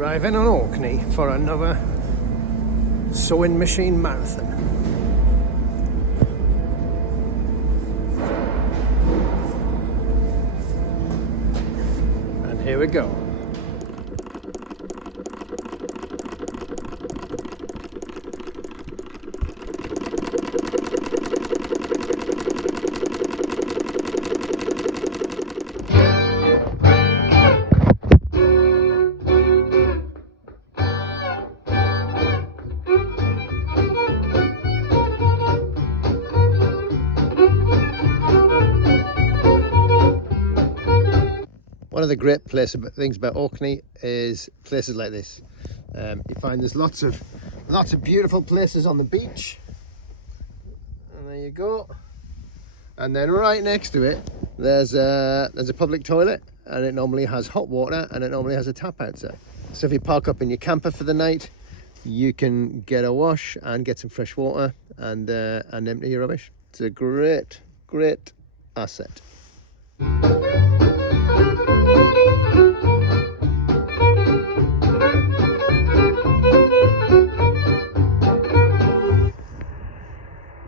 Arriving on Orkney for another sewing machine marathon. And here we go. One of the great things about Orkney is places like this. You find there's lots of beautiful places on the beach, and there you go. And then right next to it, there's a public toilet, and it normally has hot water, and it normally has a tap outside. So if you park up in your camper for the night, you can get a wash and get some fresh water and empty your rubbish. It's a great asset.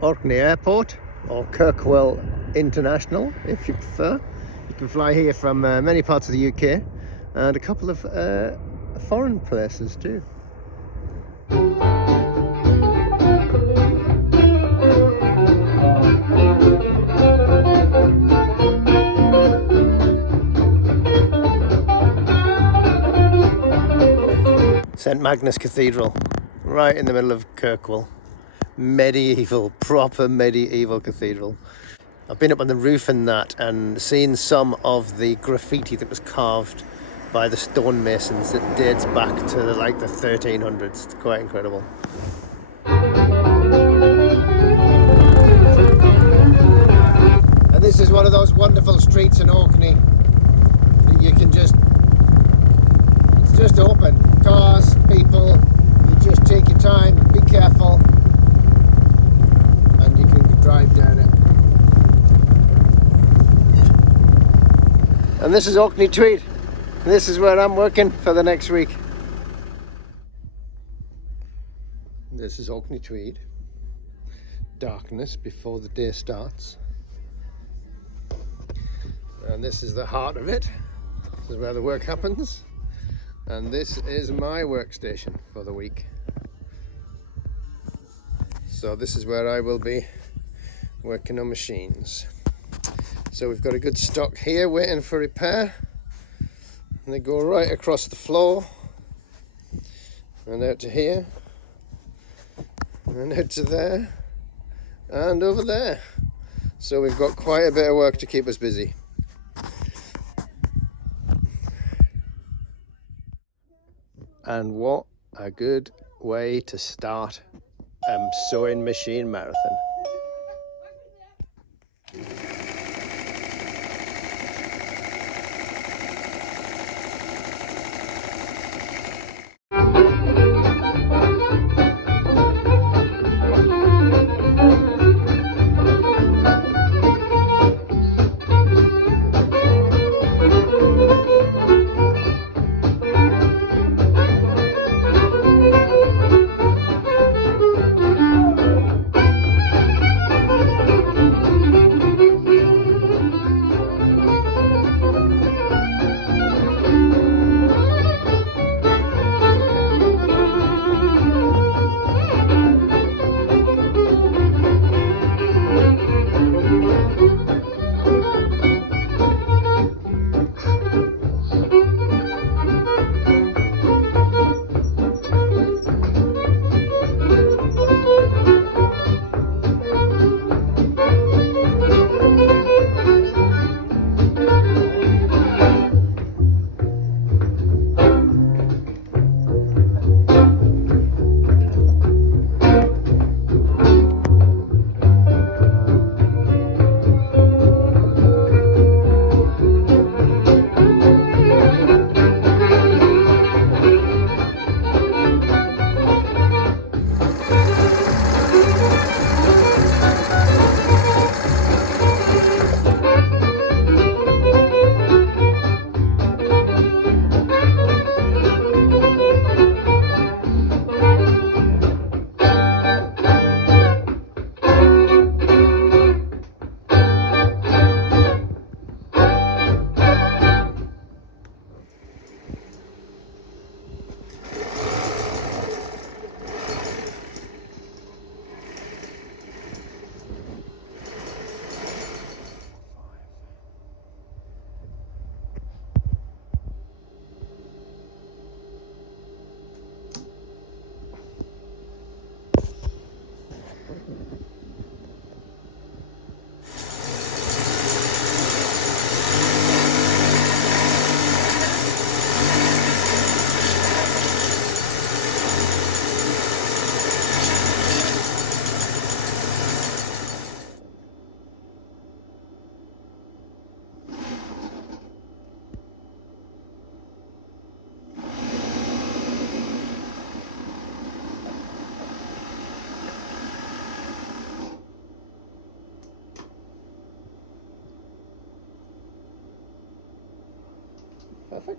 Orkney Airport, or Kirkwall International if you prefer. You can fly here from many parts of the UK and a couple of foreign places too. St Magnus Cathedral, right in the middle of Kirkwall. Proper medieval cathedral. I've been up on the roof and that and seen some of the graffiti that was carved by the stonemasons that dates back to the 1300s. It's quite incredible. And this is one of those wonderful streets in Orkney that you can it's just open. Cars, people, you just take your time, be careful, and you can drive down it. And this is Orkney Tweed. This is where I'm working for the next week. This is Orkney Tweed. Darkness before the day starts. And this is the heart of it. This is where the work happens. And this is my workstation for the week. So this is where I will be working on machines. So we've got a good stock here waiting for repair. And they go right across the floor and out to here and out to there and over there. So we've got quite a bit of work to keep us busy. And what a good way to start a sewing machine marathon.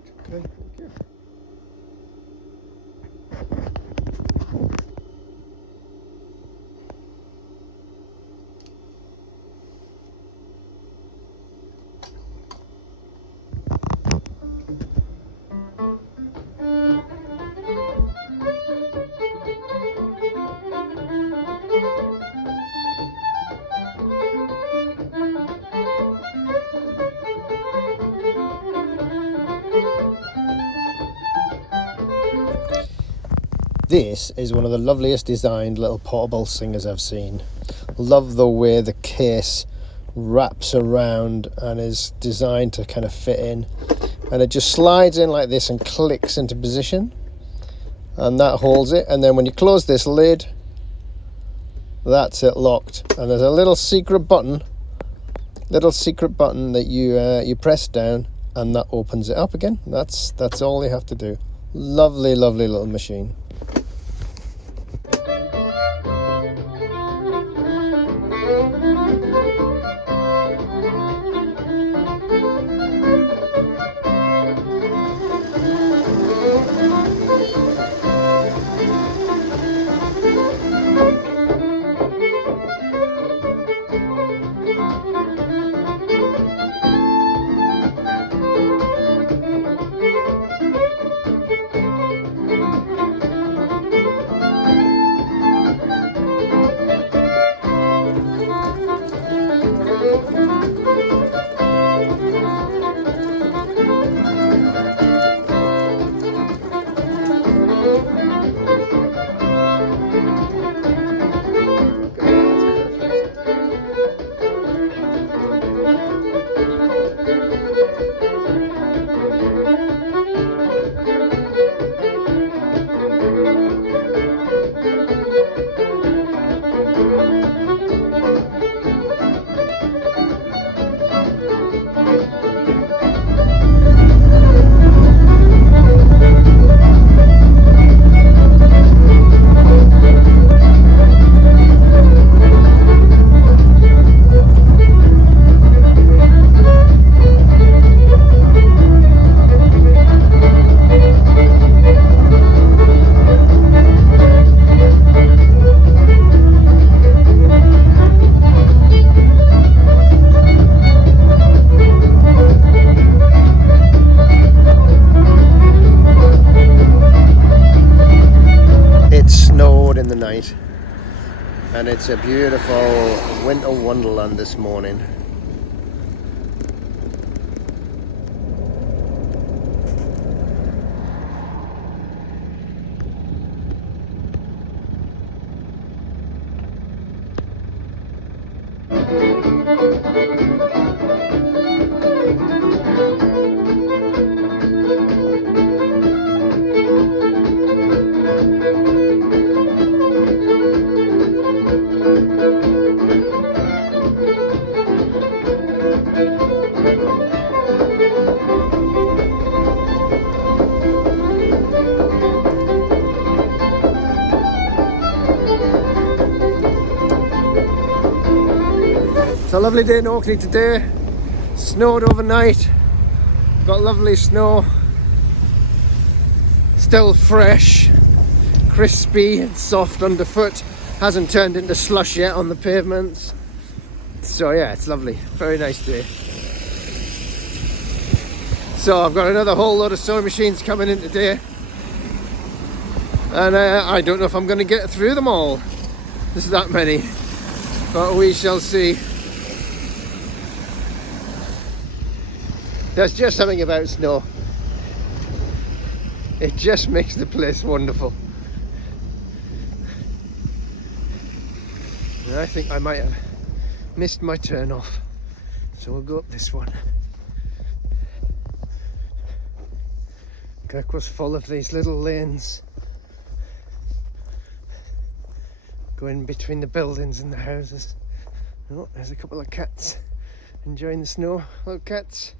Okay, thank you. This is one of the loveliest designed little portable singers I've seen. Love the way the case wraps around and is designed to kind of fit in. And it just slides in like this and clicks into position. And that holds it. And then when you close this lid, that's it locked. And there's a little secret button that you press down, and that opens it up again. That's all you have to do. Lovely, lovely little machine. In the night, and it's a beautiful winter wonderland this morning. It's a lovely day in Orkney today. Snowed overnight. Got lovely snow. Still fresh, crispy and soft underfoot. Hasn't turned into slush yet on the pavements. So yeah, it's lovely. Very nice day. So I've got another whole load of sewing machines coming in today. And I don't know if I'm going to get through them all. There's that many. But we shall see. There's just something about snow. It just makes the place wonderful. And I think I might have missed my turn off. So we'll go up this one. Kirkwall's full of these little lanes going between the buildings and the houses. Oh, there's a couple of cats enjoying the snow. Little cats.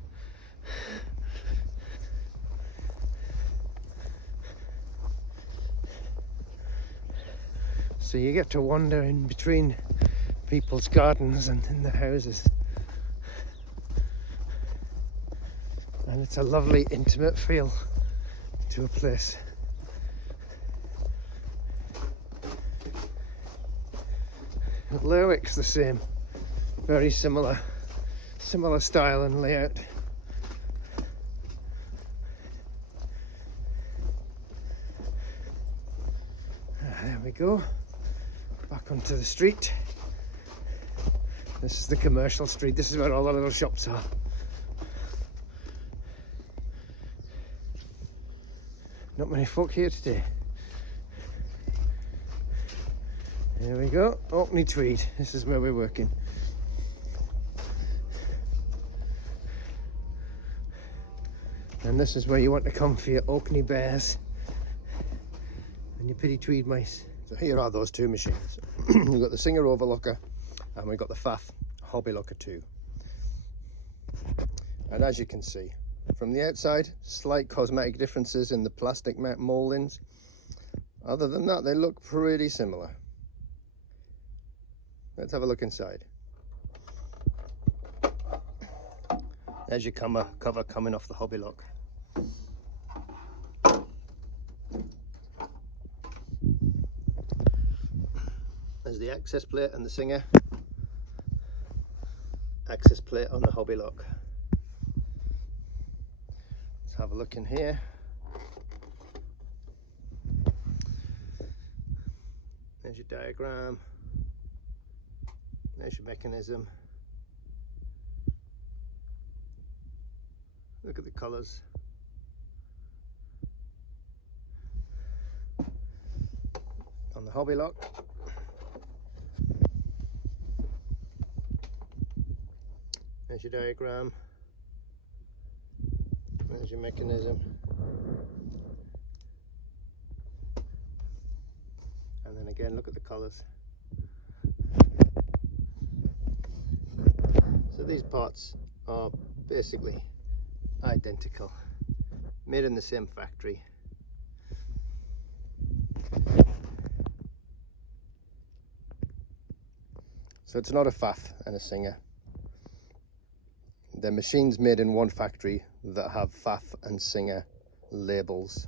So you get to wander in between people's gardens and in the houses. And it's a lovely intimate feel to a place. Lerwick's the same, very similar style and layout. There we go, back onto the street. This is the commercial street. This is where all the little shops are. Not many folk here today. There we go, Orkney Tweed. This is where we're working. And this is where you want to come for your Orkney bears and your pity tweed mice. So here are those two machines. We've got the Singer Overlocker and we've got the Pfaff Hobby Locker 2. And as you can see, from the outside, slight cosmetic differences in the plastic mouldings. Other than that, they look pretty similar. Let's have a look inside. There's your cover coming off the Hobby Lock. There's the access plate and the Singer. Access plate on the Hobby Lock. Let's have a look in here. There's your diagram. There's your mechanism. Look at the colours. On the Hobby Lock. There's your diagram. There's your mechanism. And then again, look at the colours. So these parts are basically identical, made in the same factory. So it's not a Pfaff and a Singer. They're machines made in one factory that have Pfaff and Singer labels.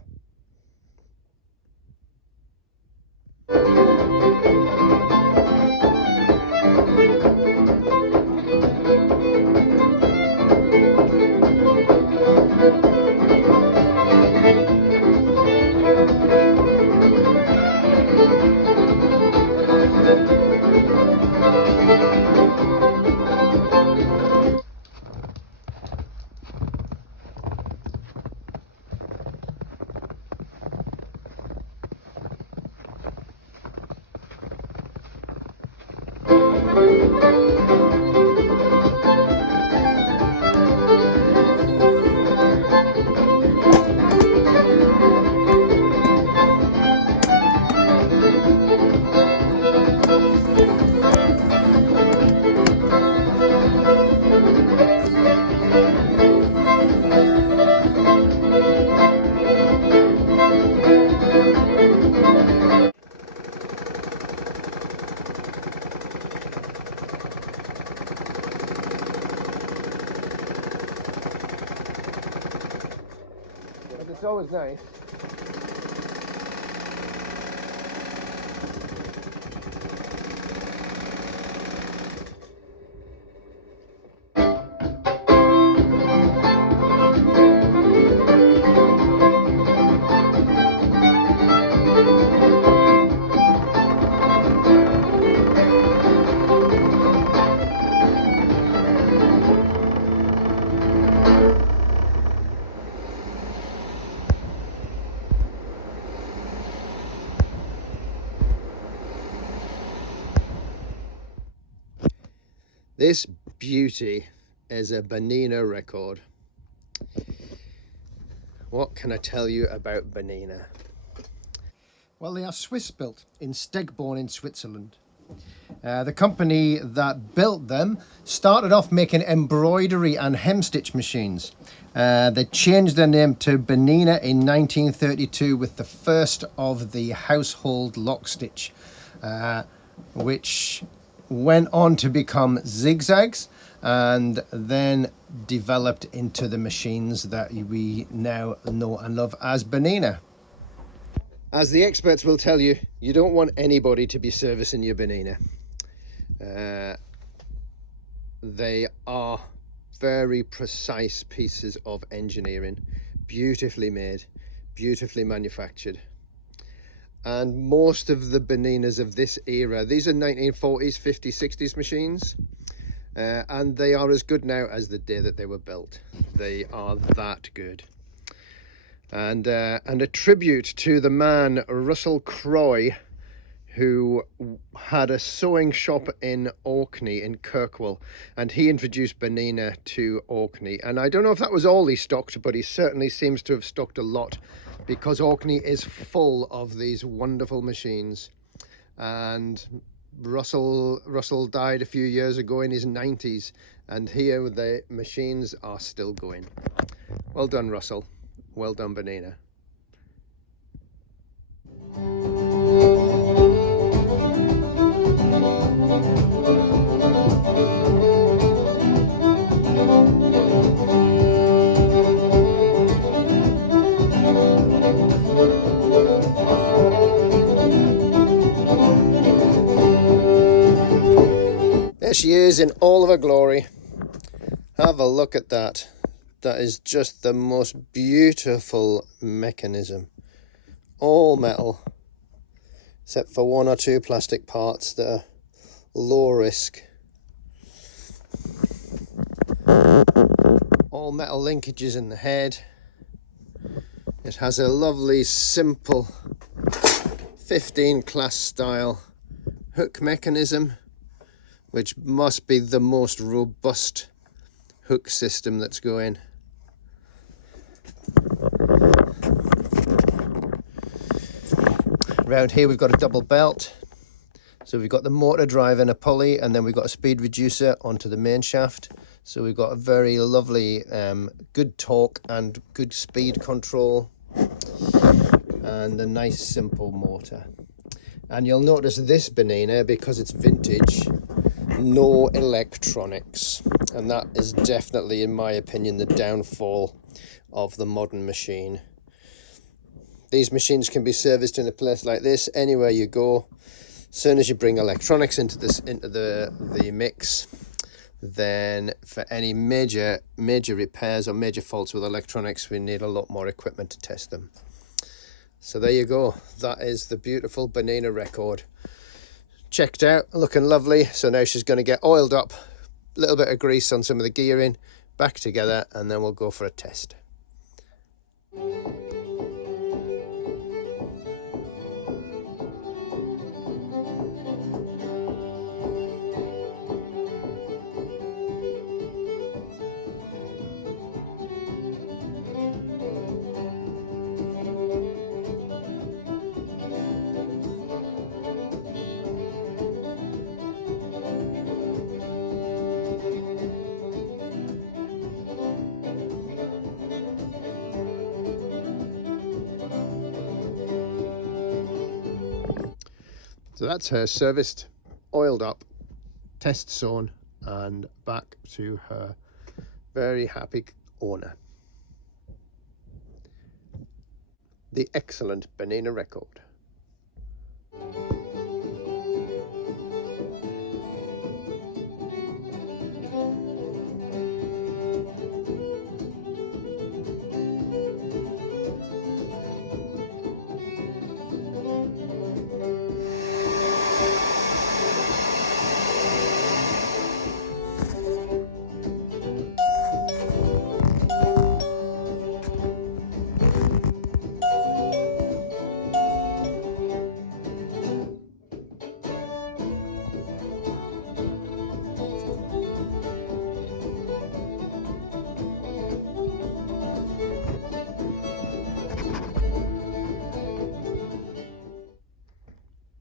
But it's always nice. This beauty is a Bernina record. What can I tell you about Bernina? Well, they are Swiss built in Stegborn in Switzerland. The company that built them started off making embroidery and hemstitch machines. They changed their name to Bernina in 1932 with the first of the household lock stitch, which went on to become zigzags, and then developed into the machines that we now know and love as Bernina. As the experts will tell you, you don't want anybody to be servicing your Bernina. They are very precise pieces of engineering, beautifully made, beautifully manufactured. And most of the Berninas of this era, these are 1940s, 50s, 60s machines, and they are as good now as the day that they were built. They are that good. And a tribute to the man Russell Croy, who had a sewing shop in Orkney, in Kirkwall, and he introduced Bernina to Orkney. And I don't know if that was all he stocked, but he certainly seems to have stocked a lot, because Orkney is full of these wonderful machines. And Russell died a few years ago in his 90s, and here the machines are still going. Well done, Russell. Well done, Bernina. There she is in all of her glory. Have a look at that. That is just the most beautiful mechanism. All metal, except for one or two plastic parts that are low risk. All metal linkages in the head. It has a lovely, simple 15 class style hook mechanism, which must be the most robust hook system that's going. Around here we've got a double belt, so we've got the motor drive and a pulley, and then we've got a speed reducer onto the main shaft. So we've got a very lovely good torque and good speed control, and a nice simple motor. And you'll notice this Bernina, because it's vintage, no electronics, and that is definitely, in my opinion, the downfall of the modern machine. These machines can be serviced in a place like this anywhere you go. As soon as you bring electronics into the mix, then for any major repairs or major faults with electronics, we need a lot more equipment to test them. So there you go. That is the beautiful Bernina record. Checked out, looking lovely. So now she's going to get oiled up, a little bit of grease on some of the gearing, back together, and then we'll go for a test. So that's her serviced, oiled up, test sewn, and back to her very happy owner. The excellent Bernina record.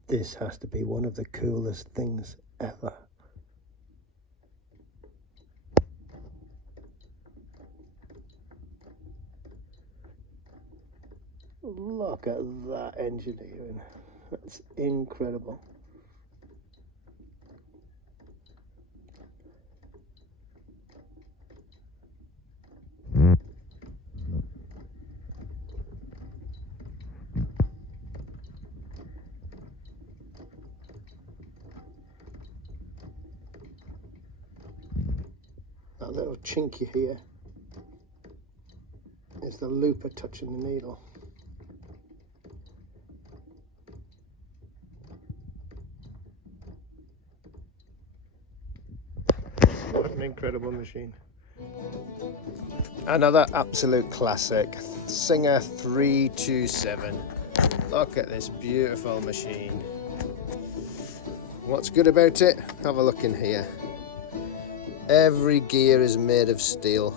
This has to be one of the coolest things ever. Look at that engineering. That's incredible. little chinky here is the looper touching the needle. What an incredible machine. Another absolute classic, Singer 327. Look at this beautiful machine. What's good about it? Have a look in here. Every gear is made of steel.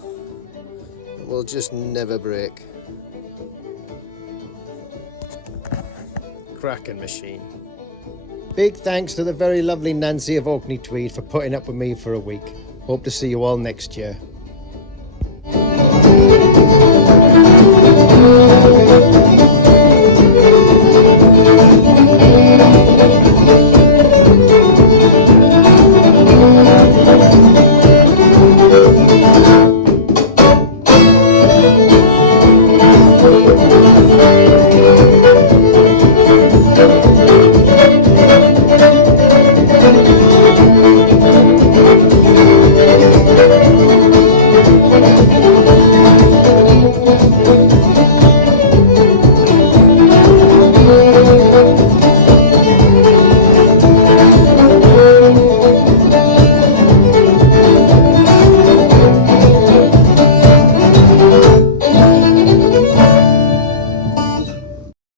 It will just never break. Cracking machine. Big thanks to the very lovely Nancy of Orkney Tweed for putting up with me for a week. Hope to see you all next year.